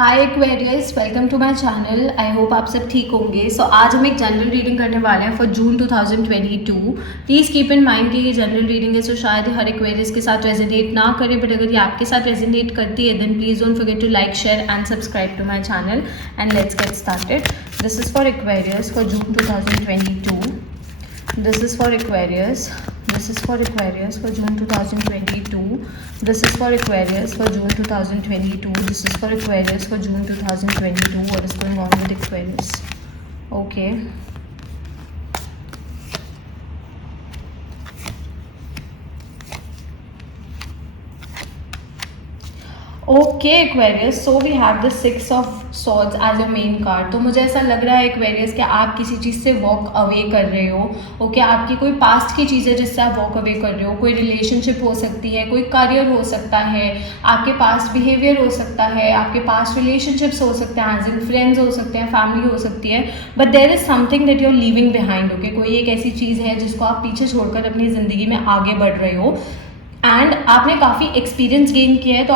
Hi Aquarius, welcome to my channel. I hope आप सब ठीक होंगे। आज हम एक जनरल रीडिंग करने वाले हैं for June 2022। Please keep in mind कि ये जनरल रीडिंग है, सो शायद हर एक्वेरियस के साथ रेजोनेट ना करे, बट अगर ये आपके साथ रेजोनेट करती है then please don't forget to like, share and subscribe to my channel and let's get started. This is for Aquarius for June 2022। This is for Aquarius. This is for Aquarius for June 2022. This is for Aquarius for June 2022. This is for Aquarius for June 2022. What is going on with Aquarius? Okay. Okay Aquarius, so we have the 6 of swords as a main card. तो मुझे ऐसा लग रहा है Aquarius कि आप किसी चीज़ से वॉक अवे कर रहे हो। ओके, आपकी कोई पास्ट की चीज़ है जिससे आप वॉक अवे कर रहे हो। कोई रिलेशनशिप हो सकती है, कोई करियर हो सकता है, आपके पास्ट बिहेवियर हो सकता है, आपके पास्ट रिलेशनशिप्स हो सकते हैं, एज इन फ्रेंड्स हो सकते हैं, फैमिली हो सकती है, but there is something that you are leaving behind. Okay, कोई एक ऐसी चीज़ है जिसको आप पीछे छोड़कर अपनी ज़िंदगी में आगे बढ़ रहे हो एंड आपने काफ़ी एक्सपीरियंस गेन किया है, तो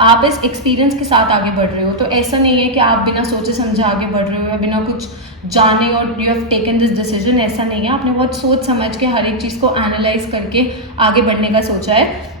आप इस एक्सपीरियंस के साथ आगे बढ़ रहे हो। तो ऐसा नहीं है कि आप बिना सोचे समझे आगे बढ़ रहे हो या बिना कुछ जाने और you have taken this decision, ऐसा नहीं है। आपने बहुत सोच समझ के हर एक चीज़ को एनालाइज करके आगे बढ़ने का सोचा है।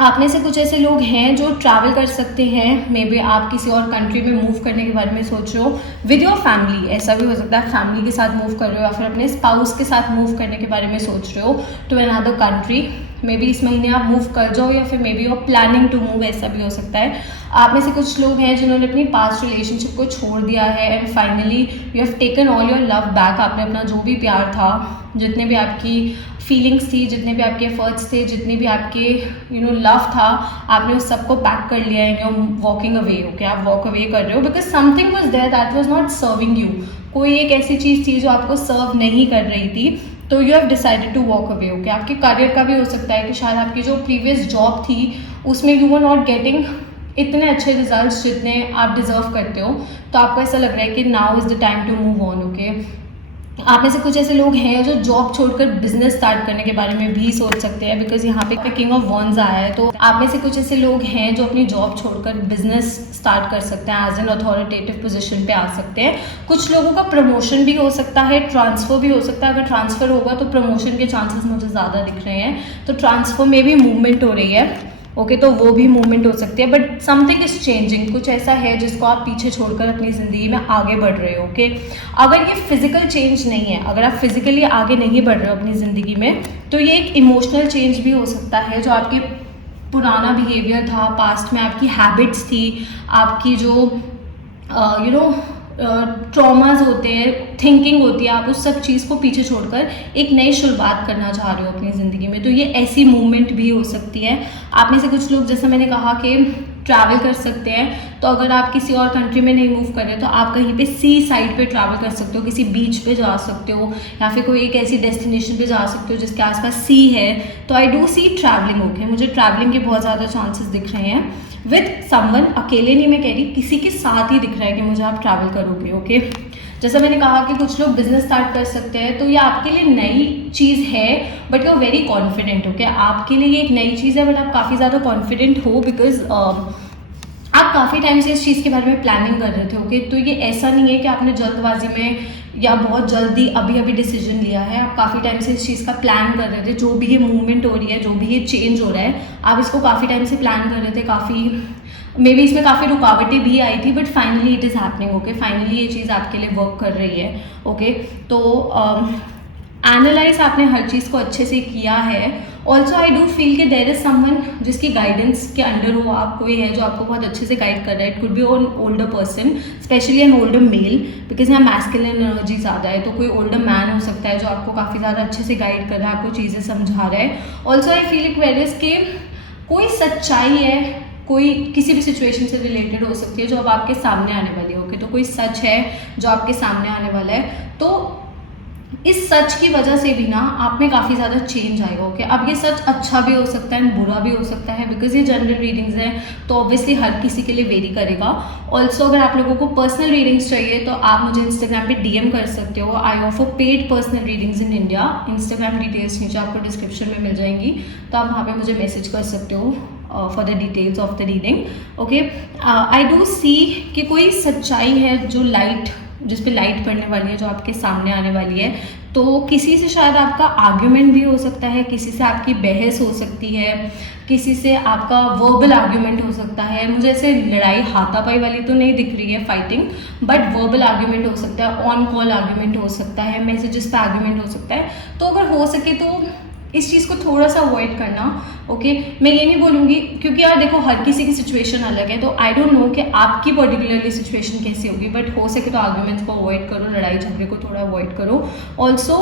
आप में से कुछ ऐसे लोग हैं जो ट्रैवल कर सकते हैं। मे बी आप किसी और कंट्री में मूव करने के बारे में सोच रहे हो विद योर फैमिली। ऐसा भी हो सकता है फैमिली के साथ मूव कर रहे हो या फिर अपने स्पाउस के साथ मूव करने के बारे में सोच रहे हो to another country. Maybe इस महीने आप मूव कर जाओ या फिर maybe you are planning to move, ऐसा भी हो सकता है। आप में से कुछ लोग हैं जिन्होंने अपनी पास्ट रिलेशनशिप को छोड़ दिया है and finally you have taken all your love back. आपने अपना जो भी प्यार था, जितने भी आपकी फीलिंग्स थी, जितने भी आपके एफर्ट्स थे, जितने भी आपके लव था, आपने उस सबको पैक कर लिया है। You walking away. ओके, आप वॉक अवे कर रहे हो because something was there that was not serving you. कोई एक ऐसी चीज़ थी जो आपको सर्व नहीं कर रही थी, तो you have decided to walk away. Okay, आपके करियर का भी हो सकता है कि शायद आपकी जो प्रीवियस जॉब थी उसमें यू वर नॉट गेटिंग इतने अच्छे रिजल्ट्स जितने आप डिजर्व करते हो, तो आपको ऐसा लग रहा है कि now is the time to move on. Okay, आप में से कुछ ऐसे लोग हैं जो जॉब छोड़कर बिजनेस स्टार्ट करने के बारे में भी सोच सकते हैं बिकॉज यहाँ पे किंग ऑफ वॉन्ड्स आया है। तो आप में से कुछ ऐसे लोग हैं जो अपनी जॉब छोड़कर बिजनेस स्टार्ट कर सकते हैं, एज एन अथॉरिटेटिव पोजीशन पे आ सकते हैं। कुछ लोगों का प्रमोशन भी हो सकता है, ट्रांसफर भी हो सकता है। अगर ट्रांसफर होगा तो प्रमोशन के चांसेस मुझे ज़्यादा दिख रहे हैं, तो ट्रांसफर में भी मूवमेंट हो रही है। ओके, तो वो भी मूवमेंट हो सकती है, बट समथिंग इज चेंजिंग। कुछ ऐसा है जिसको आप पीछे छोड़कर अपनी ज़िंदगी में आगे बढ़ रहे हो। ओके, अगर ये फिजिकल चेंज नहीं है, अगर आप फिजिकली आगे नहीं बढ़ रहे हो अपनी ज़िंदगी में, तो ये एक इमोशनल चेंज भी हो सकता है। जो आपके पुराना बिहेवियर था, पास्ट में आपकी हैबिट्स थी, आपकी जो ट्रॉमाज होते हैं, थिंकिंग होती है, आप उस सब चीज़ को पीछे छोड़कर एक नई शुरुआत करना चाह रहे हो अपनी ज़िंदगी में, तो ये ऐसी मूवमेंट भी हो सकती है। आप में से कुछ लोग, जैसे मैंने कहा, कि ट्रैवल कर सकते हैं। तो अगर आप किसी और कंट्री में नहीं मूव कर रहे तो आप कहीं पे सी साइड पे ट्रैवल कर सकते हो, किसी बीच पे जा सकते हो या फिर कोई एक ऐसी डेस्टिनेशन पे जा सकते हो जिसके आसपास सी है। तो I do see travelling. Okay, मुझे ट्रैवलिंग के बहुत ज़्यादा चांसेस दिख रहे हैं विद समवन। अकेले नहीं मैं कह रही, किसी के साथ ही दिख रहा है कि मुझे आप ट्रैवल करोगे। ओके, जैसा मैंने कहा कि कुछ लोग बिजनेस स्टार्ट कर सकते हैं, तो ये आपके लिए नई चीज़ है but you are very confident. Okay, आपके लिए ये एक नई चीज़ है बट आप काफ़ी ज़्यादा कॉन्फिडेंट हो बिकॉज आप काफ़ी टाइम से इस चीज़ के बारे में प्लानिंग कर रहे थे। ओके, तो ये ऐसा नहीं है कि आपने जल्दबाजी में या बहुत जल्दी अभी डिसीजन लिया है। आप काफ़ी टाइम से इस चीज़ का प्लान कर रहे थे। जो भी ये मूवमेंट हो रही है, जो भी ये चेंज हो रहा है, आप इसको काफ़ी टाइम से प्लान कर रहे थे। काफ़ी मे बी इसमें काफ़ी रुकावटें भी आई थी but finally it is happening. Okay, finally ये चीज़ आपके लिए वर्क कर रही है। ओके, तो एनालाइज आपने हर चीज़ को अच्छे से किया है। ऑल्सो आई डू फील कि देर इज़ समवन जिसकी गाइडेंस के अंडर हो आप, कोई है जो आपको बहुत अच्छे से गाइड कर रहा है। It could be an older person, specially an older male, because यहाँ मैस्कुलिन एनर्जी ज़्यादा है। तो कोई ओल्डर मैन हो सकता है जो आपको काफ़ी ज़्यादा अच्छे से गाइड कर रहा है, आपको चीज़ें समझा रहा है। ऑल्सो आई फील एक्वेरियस के कोई सच्चाई है, कोई किसी भी सिचुएशन से रिलेटेड हो सकती है जो अब आपके सामने आने वाली है। ओके, तो कोई सच है जो आपके सामने आने वाला है, तो इस सच की वजह से भी ना आप में काफ़ी ज़्यादा चेंज आएगा। ओके, अब ये सच अच्छा भी हो सकता है बुरा भी हो सकता है बिकॉज ये जनरल रीडिंग्स हैं, तो ऑब्वियसली हर किसी के लिए वेरी करेगा। ऑल्सो अगर आप लोगों को पर्सनल रीडिंग्स चाहिए तो आप मुझे इंस्टाग्राम पे डीएम कर सकते हो। I offer paid personal readings in India. Instagram details नीचे आपको डिस्क्रिप्शन में मिल जाएंगी, तो आप वहाँ पे मुझे मैसेज कर सकते हो for the details of the reading. Okay, I do see कि कोई सच्चाई है जो लाइट, जिस पे लाइट पड़ने वाली है, जो आपके सामने आने वाली है। तो किसी से शायद आपका आर्ग्यूमेंट भी हो सकता है, किसी से आपकी बहस हो सकती है, किसी से आपका वर्बल आर्ग्यूमेंट हो सकता है। मुझे ऐसे लड़ाई हाथापाई वाली तो नहीं दिख रही है, फाइटिंग, बट वर्बल आर्ग्यूमेंट हो सकता है, ऑन कॉल आर्ग्यूमेंट हो सकता है, मैसेजेस पे आर्ग्यूमेंट हो सकता है। तो अगर हो सके तो इस चीज़ को थोड़ा सा अवॉइड करना। ओके, मैं ये नहीं बोलूँगी, क्योंकि यार देखो हर किसी की सिचुएशन अलग है, तो आई डोंट नो कि आपकी पर्टिकुलरली सिचुएशन कैसी होगी, बट हो सके तो आर्ग्यूमेंट्स को अवॉइड करो, लड़ाई झगड़े को थोड़ा अवॉइड करो। ऑल्सो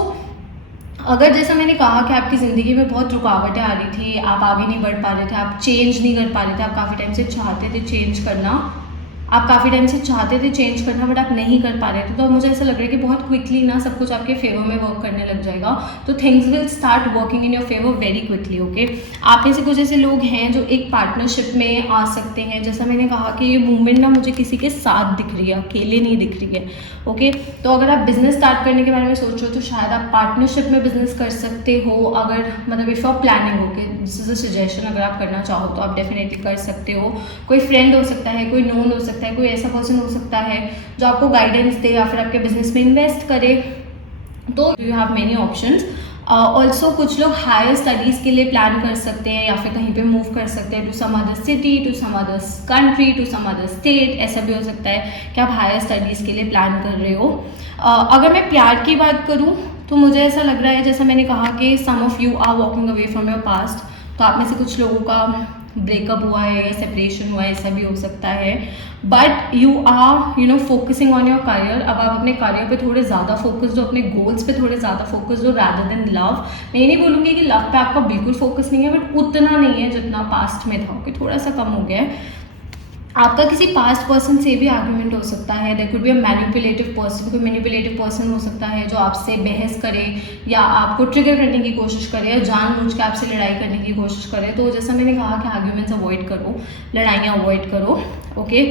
अगर जैसा मैंने कहा कि आपकी ज़िंदगी में बहुत रुकावटें आ रही थी, आप आगे नहीं बढ़ पा रहे थे, आप चेंज नहीं कर पा रहे थे, आप काफ़ी टाइम से चाहते थे चेंज करना, आप काफ़ी टाइम से चाहते थे चेंज करना, बट आप नहीं कर पा रहे थे, तो मुझे ऐसा लग रहा है कि बहुत क्विकली ना सब कुछ आपके फेवर में वर्क करने लग जाएगा। तो things will start working in your favour very quickly. Okay, आप में से कुछ ऐसे लोग हैं जो एक पार्टनरशिप में आ सकते हैं। जैसा मैंने कहा कि ये मूवमेंट ना मुझे किसी के साथ दिख रही है, अकेले नहीं दिख रही है। ओके, तो अगर आप बिजनेस स्टार्ट करने के बारे में सोच रहे हो तो शायद आप पार्टनरशिप में बिजनेस कर सकते हो। अगर मतलब इफ़ आप प्लानिंग हो, कि दिस इज़ अ सजेशन, अगर आप करना चाहो तो आप डेफिनेटली कर सकते हो। कोई फ्रेंड हो सकता है, कोई नोन हो सकता है, कोई ऐसा पर्सन हो सकता है जो आपको गाइडेंस दे या फिर आपके बिजनेस में इन्वेस्ट करे। तो you have many options. Also कुछ लोग हायर स्टडीज़ के लिए प्लान कर सकते हैं या फिर कहीं पे मूव कर सकते हैं to some other city, to some other country, to some other state. ऐसा भी हो सकता है कि आप हायर स्टडीज़ के लिए प्लान कर रहे हो। अगर मैं प्यार की बात करूँ तो मुझे ऐसा लग रहा है, जैसा मैंने कहा कि some of you are walking away from your past. तो आप में से कुछ लोगों का ब्रेकअप हुआ है या सेपरेशन हुआ है, ऐसा भी हो सकता है। But you are focusing on your career. अब आप अपने करियर पे थोड़े ज़्यादा फोकस हो, अपने गोल्स पे थोड़े ज़्यादा फोकस हो रैदर देन लव। मैं ये नहीं बोलूँगी कि लव पे आपका बिल्कुल फोकस नहीं है, बट उतना नहीं है जितना पास्ट में था, कि थोड़ा सा कम हो गया है। आपका किसी पास्ट पर्सन से भी आर्ग्यूमेंट हो सकता है। There could be a manipulative person, कोई मैनिपुलेटिव पर्सन हो सकता है जो आपसे बहस करे या आपको ट्रिगर करने की कोशिश करे या जानबूझ के आपसे लड़ाई करने की कोशिश करे। तो जैसा मैंने कहा कि आर्ग्यूमेंट्स अवॉइड करो, लड़ाइयाँ अवॉइड करो। ओके,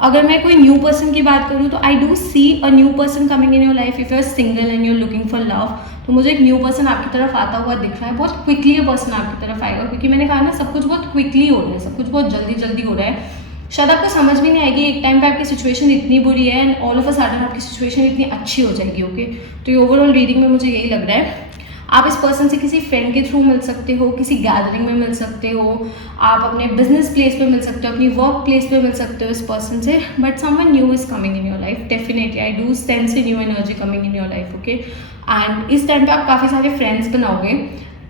अगर मैं कोई न्यू पर्सन की बात करूँ तो I do see a new person coming in your life. If you are single and you are looking for love, तो मुझे एक न्यू पर्सन आपकी तरफ आता हुआ दिख रहा है। बहुत क्विकली ये पर्सन आपकी तरफ आएगा, क्योंकि मैंने कहा ना सब कुछ बहुत क्विकली हो रहा है, सब कुछ बहुत जल्दी जल्दी हो रहा है। शायद आपको समझ भी नहीं आएगी, एक टाइम पे आपकी सिचुएशन इतनी बुरी है and all of a sudden आपकी सिचुएशन इतनी अच्छी हो जाएगी। ओके, तो ये ओवरऑल रीडिंग में मुझे यही लग रहा है। आप इस पर्सन से किसी फ्रेंड के थ्रू मिल सकते हो, किसी गैदरिंग में मिल सकते हो, आप अपने बिजनेस प्लेस पे मिल सकते हो, अपनी वर्क प्लेस पे मिल सकते हो इस पर्सन से। But someone new is coming in your life, definitely I do sense a new energy coming in your life. Okay, and इस टाइम पे आप काफ़ी सारे फ्रेंड्स बनाओगे,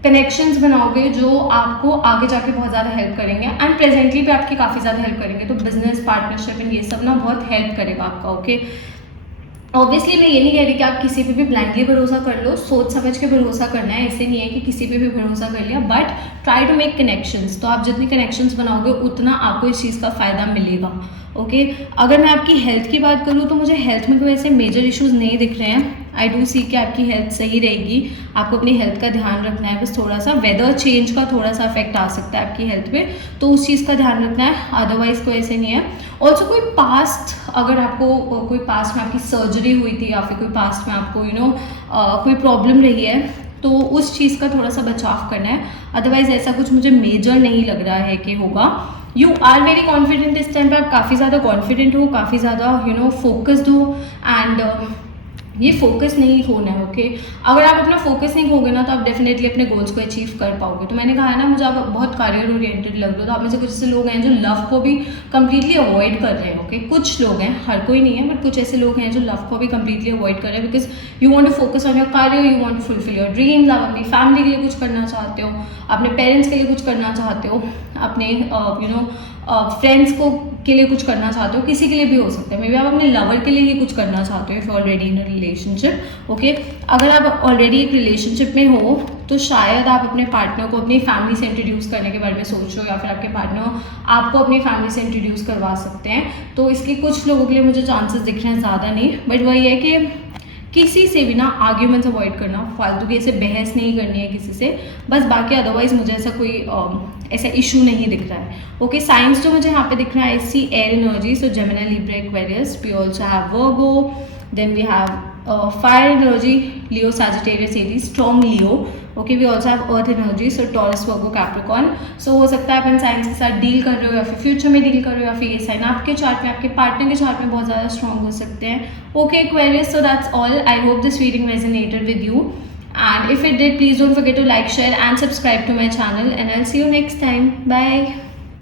कनेक्शंस बनाओगे जो आपको आगे जाके बहुत ज़्यादा हेल्प करेंगे एंड प्रेजेंटली पे आपकी काफ़ी ज़्यादा हेल्प करेंगे। तो बिजनेस पार्टनरशिप एंड ये सब ना बहुत हेल्प करेगा आपका। ओके, ऑब्वियसली मैं ये नहीं कह रही कि आप किसी पे भी ब्लाइंडली भरोसा कर लो, सोच समझ के भरोसा करना है। ऐसे नहीं है कि किसी पे भी भरोसा कर लिया, but try to make connections. तो आप जितनी कनेक्शंस बनाओगे उतना आपको इस चीज़ का फ़ायदा मिलेगा। ओके, अगर मैं आपकी हेल्थ की बात करूँ तो मुझे हेल्थ में कोई ऐसे मेजर इश्यूज नहीं दिख रहे हैं। आई डू सी कि आपकी हेल्थ सही रहेगी, आपको अपनी हेल्थ का ध्यान रखना है। बस थोड़ा सा वेदर चेंज का थोड़ा सा इफेक्ट आ सकता है आपकी हेल्थ पे, तो उस चीज़ का ध्यान रखना है, अदरवाइज कोई ऐसे नहीं है। ऑल्सो कोई पास्ट, अगर आपको कोई पास्ट में आपकी सर्जरी हुई थी या फिर कोई पास्ट में आपको कोई प्रॉब्लम रही है, तो उस चीज़ का थोड़ा सा बचाव करना है। अदरवाइज ऐसा कुछ मुझे मेजर नहीं लग रहा है कि होगा। यू आर वेरी कॉन्फिडेंट, इस टाइम पे आप काफ़ी ज़्यादा कॉन्फिडेंट हो, काफ़ी ज़्यादा फोकस्ड हो एंड ये फोकस नहीं खोना है। ओके, अगर आप अपना फोकस नहीं खोगे ना तो आप डेफिनेटली अपने गोल्स को अचीव कर पाओगे। तो मैंने कहा है ना, मुझे आप बहुत करियर ओरिएंटेड लग रहे हो। तो आप में से कुछ ऐसे लोग हैं जो लव को भी कम्प्लीटली अवॉइड कर रहे हैं। ओके, कुछ लोग हैं, हर कोई नहीं है, बट कुछ ऐसे लोग हैं जो लव को भी कम्प्लीटली अवॉइड कर रहे हैं, because you want to focus on your career, you want to fulfil your dreams. आप अपनी फैमिली के लिए कुछ करना चाहते हो, अपने पेरेंट्स के लिए कुछ करना चाहते हो, अपने फ्रेंड्स को के लिए कुछ करना चाहते हो, किसी के लिए भी हो सकता है। मे बी आप अपने लवर के लिए ही कुछ करना चाहते हो if already in a relationship. Okay, अगर आप ऑलरेडी एक रिलेशनशिप में हो तो शायद आप अपने पार्टनर को अपनी फैमिली से इंट्रोड्यूस करने के बारे में सोच रहे हो, या फिर आपके पार्टनर आपको अपनी फैमिली से इंट्रोड्यूस करवा सकते हैं। तो इसके कुछ लोगों के लिए मुझे चांसेस दिख रहे हैं, ज़्यादा नहीं, बट वही है कि किसी से भी ना आर्ग्यूमेंट्स अवॉइड करना, फालतू की ऐसे बहस नहीं करनी है किसी से, बस। बाकी अदरवाइज मुझे ऐसा कोई ऐसा इशू नहीं दिख रहा है। ओके, साइंस जो मुझे यहाँ पे दिख रहा है, see air energy, so Gemini, Libra, Aquarius. We also have Virgo, Then we have fire energy, Leo, Sagittarius, Aries, strong Leo. Okay, we also have earth energy, so Taurus, Virgo, Capricorn. So हो सकता है अपन science के साथ deal कर रहे हो या फिर फ्यूचर में डील कर रहे हो या फिर ये साइन आपके चार्ट में, आपके पार्टनर के चार्ट में बहुत ज़्यादा स्ट्रॉन्ग हो सकते हैं. Okay, Aquarius, so that's all. I hope this reading resonated with you. And if it did, please don't forget to like, share and subscribe to my channel. And I'll see you next time. Bye.